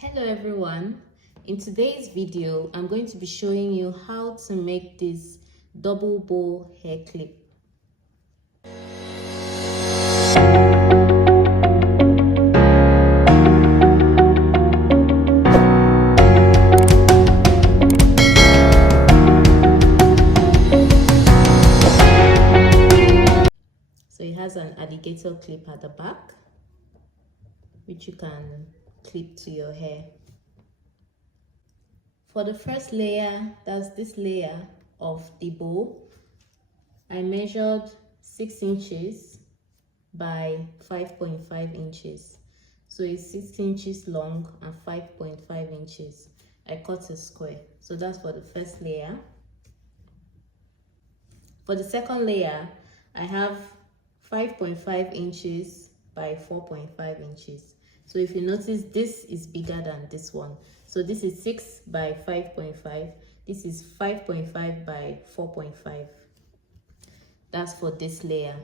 Hello everyone, in today's video I'm going to be showing you how to make this double bow hair clip. So it has an alligator clip at the back which you can clip to your hair. For the first layer, that's this layer of the bow, I measured 6 inches by 5.5 inches. So it's 6 inches long and 5.5 inches. I cut a square. So that's for the first layer. For the second layer, I have 5.5 inches by 4.5 inches. So if you notice, this is bigger than this one. So this is 6 by 5.5. This is 5.5 by 4.5. That's for this layer.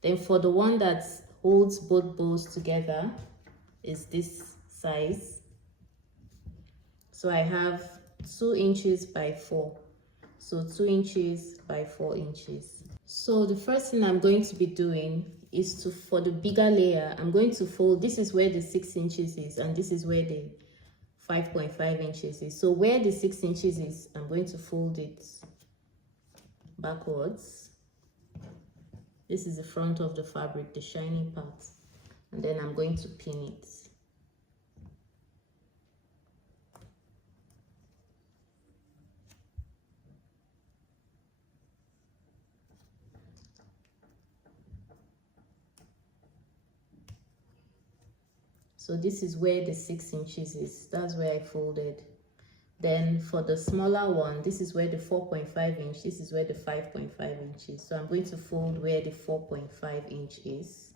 Then for the one that holds both bows together is this size. So I have 2 inches by 4. So 2 inches by 4 inches. So the first thing I'm going to be doing is for the bigger layer, I'm going to fold. This is where the 6 inches is, and this is where the 5.5 inches is. So where the 6 inches is, I'm going to fold it backwards. This is the front of the fabric, the shiny part, and then I'm going to pin it. So this is where the 6 inches is. That's where I folded. Then for the smaller one, this is where the 4.5 inch, this is where the 5.5 inch is. So I'm going to fold where the 4.5 inch is.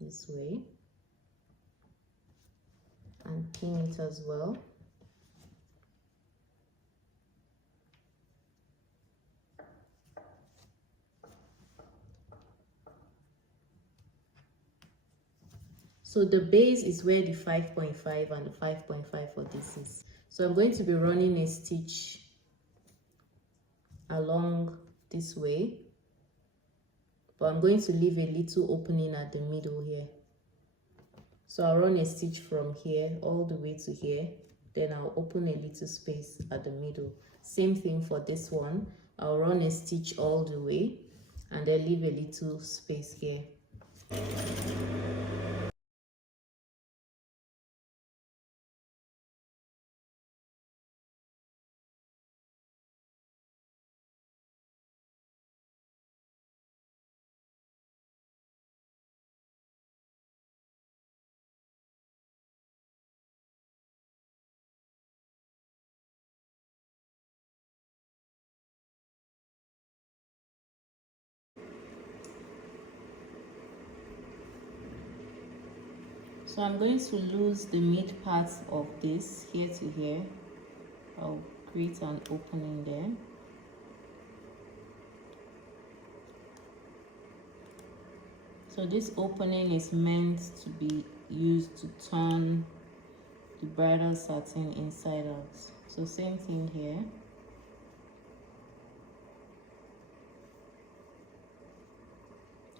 This way. And pin it as well. So the base is where the 5.5 and the 5.5 for this is. So I'm going to be running a stitch along this way, but I'm going to leave a little opening at the middle here. So I'll run a stitch from here all the way to here, then I'll open a little space at the middle. Same thing for this one. I'll run a stitch all the way and then leave a little space here. So I'm going to lose the mid part of this here to here. I'll create an opening there. So this opening is meant to be used to turn the bridal satin inside out. So same thing here.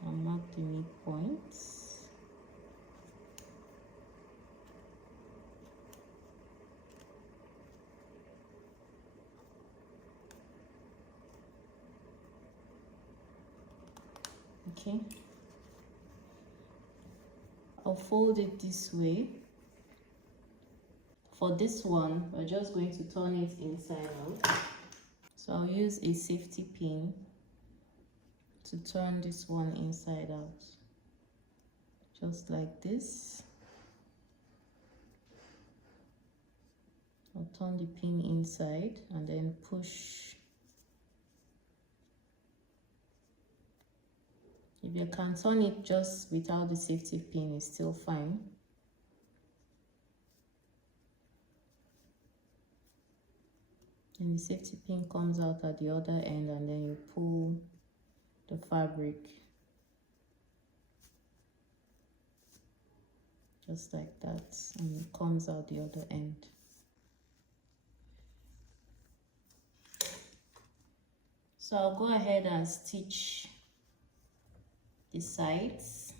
I'll mark the midpoints. Okay, I'll fold it this way. For this one, we're just going to turn it inside out. So I'll use a safety pin to turn this one inside out, just like this. I'll turn the pin inside and then push. If you can turn it just without the safety pin, it's still fine. And the safety pin comes out at the other end, and then you pull the fabric just like that, and it comes out the other end. So I'll go ahead and stitch the sides.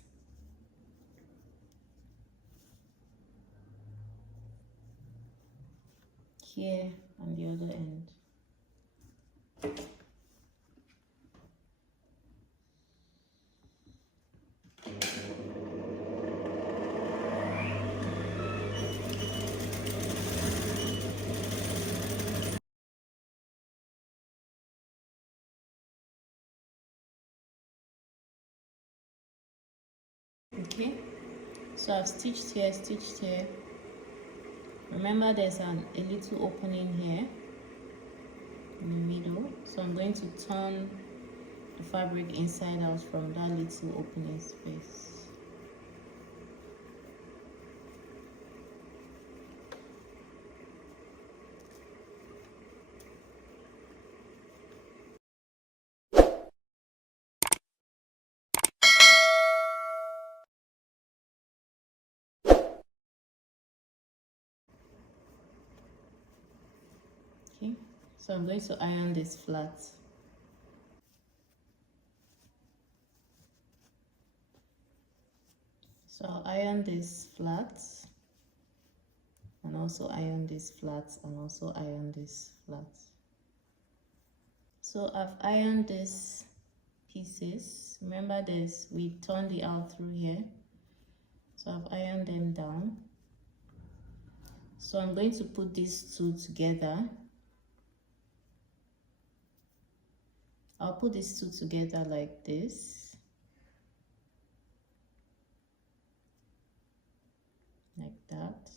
Here and the other end. Okay, so I've stitched here, stitched here. Remember there's a little opening here in the middle, so I'm going to turn the fabric inside out from that little opening space. Okay, so I'm going to iron this flat. So I'll iron this flat, and also iron this flat, and also iron this flat. So I've ironed these pieces. Remember we turned it out through here. So I've ironed them down. So I'm going to put these two together. I'll put these two together like this. Like that.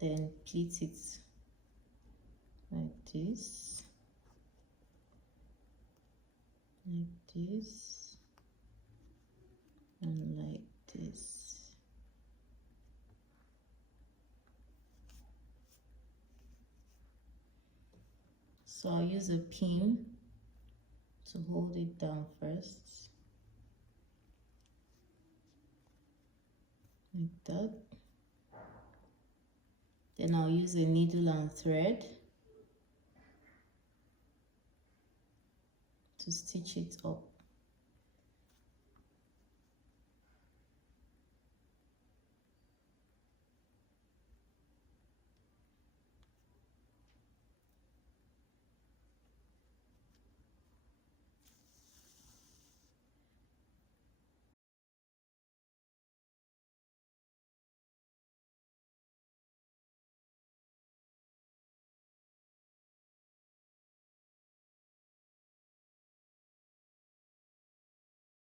Then pleat it like this. Like this. And like this. So I'll use a pin to hold it down first. Like that. Then I'll use a needle and thread to stitch it up.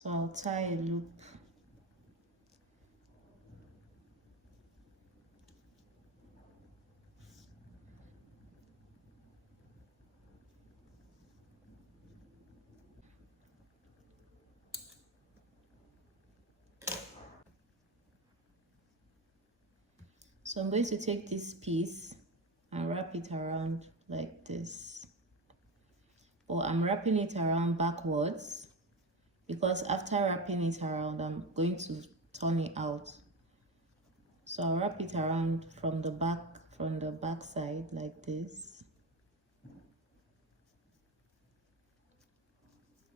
So I'll tie a loop. So I'm going to take this piece and wrap it around like this. Or I'm wrapping it around backwards, because after wrapping it around, I'm going to turn it out. So I'll wrap it around from the back side like this,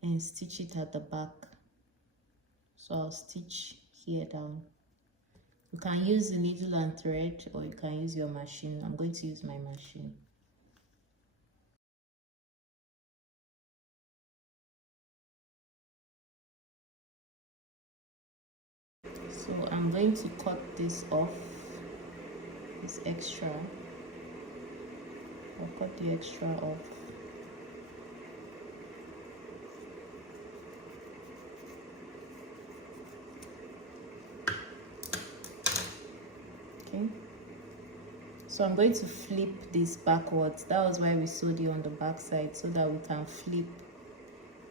and stitch it at the back. So I'll stitch here down. You can use the needle and thread, or you can use your machine. I'm going to use my machine. So I'm going to cut this off, this extra. I'll cut the extra off. Okay. So I'm going to flip this backwards. That was why we sewed it on the back side, so that we can flip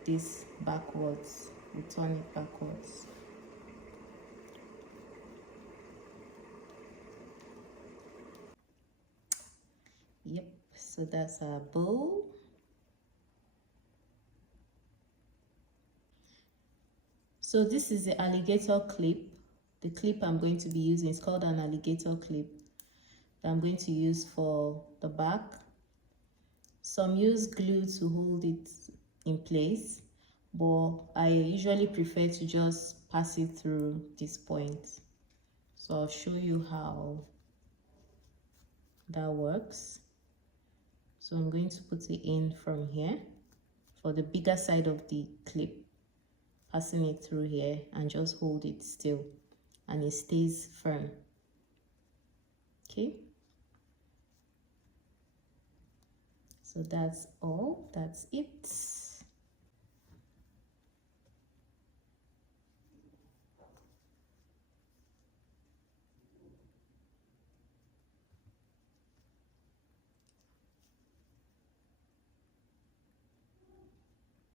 this backwards. We turn it backwards. Yep, so that's our bow. So this is the alligator clip. the clip I'm going to be using is called an alligator clip that I'm going to use for the back. Some use glue to hold it in place, but I usually prefer to just pass it through this point. So I'll show you how that works. So I'm going to put it in from here for the bigger side of the clip, passing it through here, and just hold it still and it stays firm. Okay, so that's all, that's it.